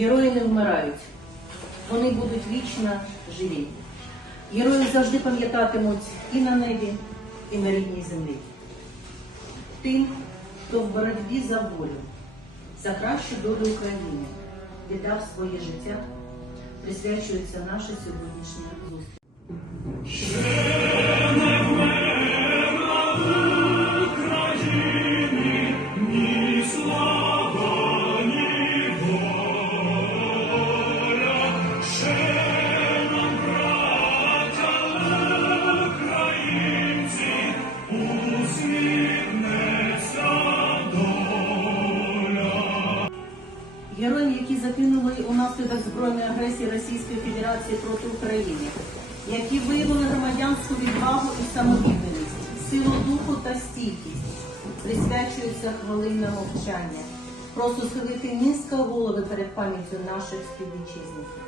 Герої не вмирають, вони будуть вічно живі. Героїв завжди пам'ятатимуть і на небі, і на рідній землі. Тим, хто в боротьбі за волю, за кращу долю України віддав своє життя, присвячується наша сьогоднішня зустріч. Унаслідок збройної агресії Російської Федерації проти України, які виявили громадянську відвагу і самовідданість, силу духу та стійкість, присвячуються хвилинне мовчання. Просто схилити низько голови перед пам'яттю наших співвітчизників.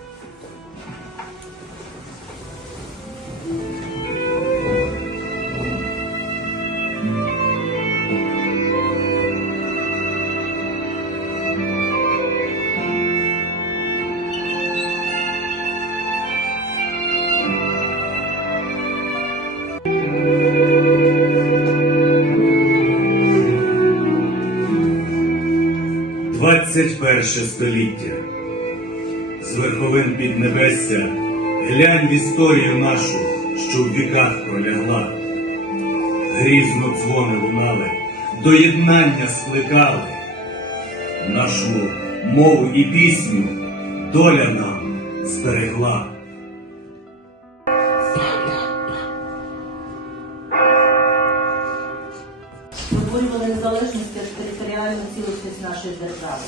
Двадцять перше століття. З верховин піднебесся глянь в історію нашу, що в віках пролягла. Грізно дзвони лунали, до єднання скликали. Нашу мову і пісню доля нам зберегла. Нашої держави.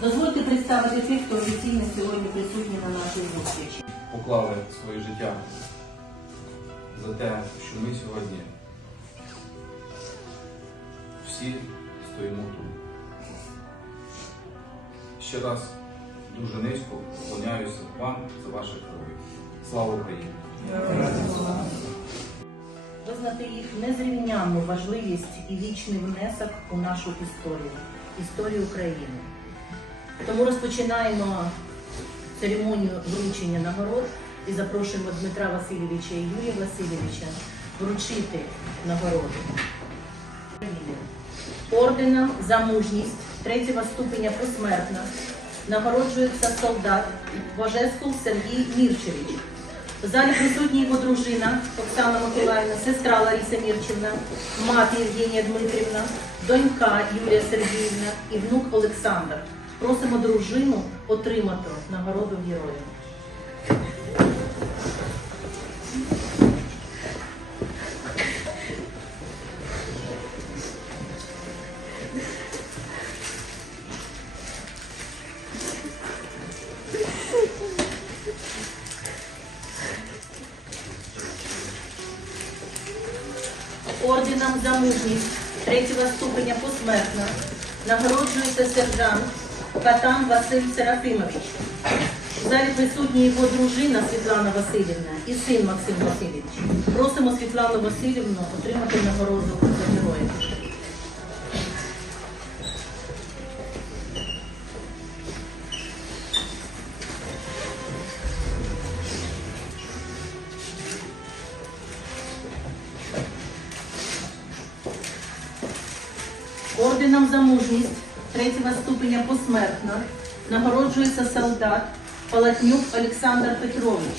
Дозвольте представити тих, хто офіційно сьогодні присутні на нашій зустрічі. поклали своє життя за те, що ми сьогодні всі стоїмо тут. Ще раз дуже низько поклоняюся вам за ваше крові. Слава Україні! Визнати їх незрівнянну важливість і вічний внесок у нашу історію, історію України. Тому розпочинаємо церемонію вручення нагород і запрошуємо Дмитра Васильовича і Юрія Васильовича вручити нагороди. Орденом за мужність третього ступеня посмертно нагороджується солдат Божескул Сергій Мірчевич. В залі присутні його дружина Оксана Миколаївна, сестра Лариса Мірчівна, мати Євгенія Дмитрівна, донька Юлія Сергіївна і внук Олександр. Просимо дружину отримати нагороду героя. Орденом за мужність третього ступеня посмертно нагороджується сержант Катан Василь Серафимович. В залі присутні його дружина Світлана Васильівна і син Максим Васильович. Просимо Світлану Васильівну отримати нагороду Орденом за мужність третього ступеня посмертно нагороджується солдат Палатнюк Олександр Петрович.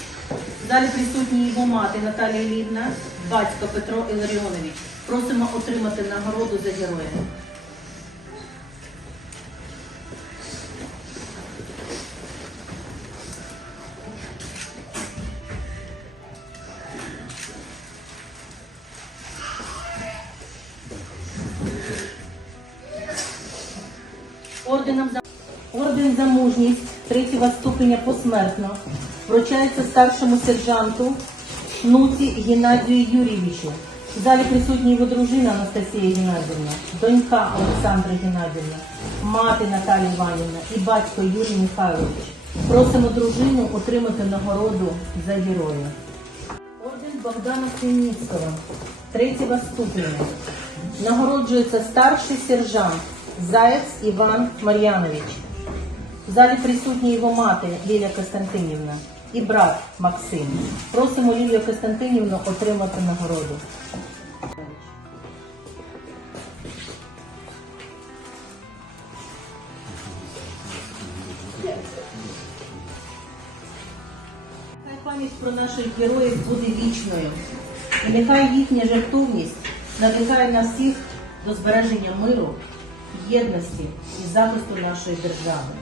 Далі присутні його мати Наталія Лідна, батько Петро Іларіонович. Просимо отримати нагороду за героя. Орденом за орден за мужність третього ступеня посмертно вручається старшому сержанту Шнуці Геннадію Юрійовичу. В залі присутні його дружина Анастасія Геннадівна, донька Олександра Геннадівна, мати Наталія Іванівна і батько Юрій Михайлович. Просимо дружину отримати нагороду за героя. Орден Богдана Синіцького, третього ступеня. Нагороджується старший сержант Заєць Іван Мар'янович. В залі присутні його мати Лілія Костянтинівна і брат Максим. Просимо Лілію Костянтинівну отримати нагороду. Хай пам'ять про наших героїв буде вічною. І нехай їхня жертовність надихає нас всіх до збереження миру, єдності і захисту нашої держави.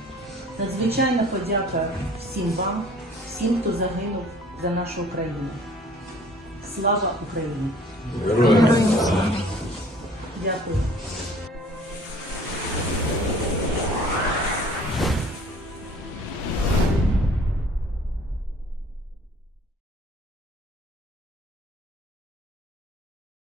Надзвичайна подяка всім вам, всім, хто загинув за нашу Україну. Слава Україні! Дякую.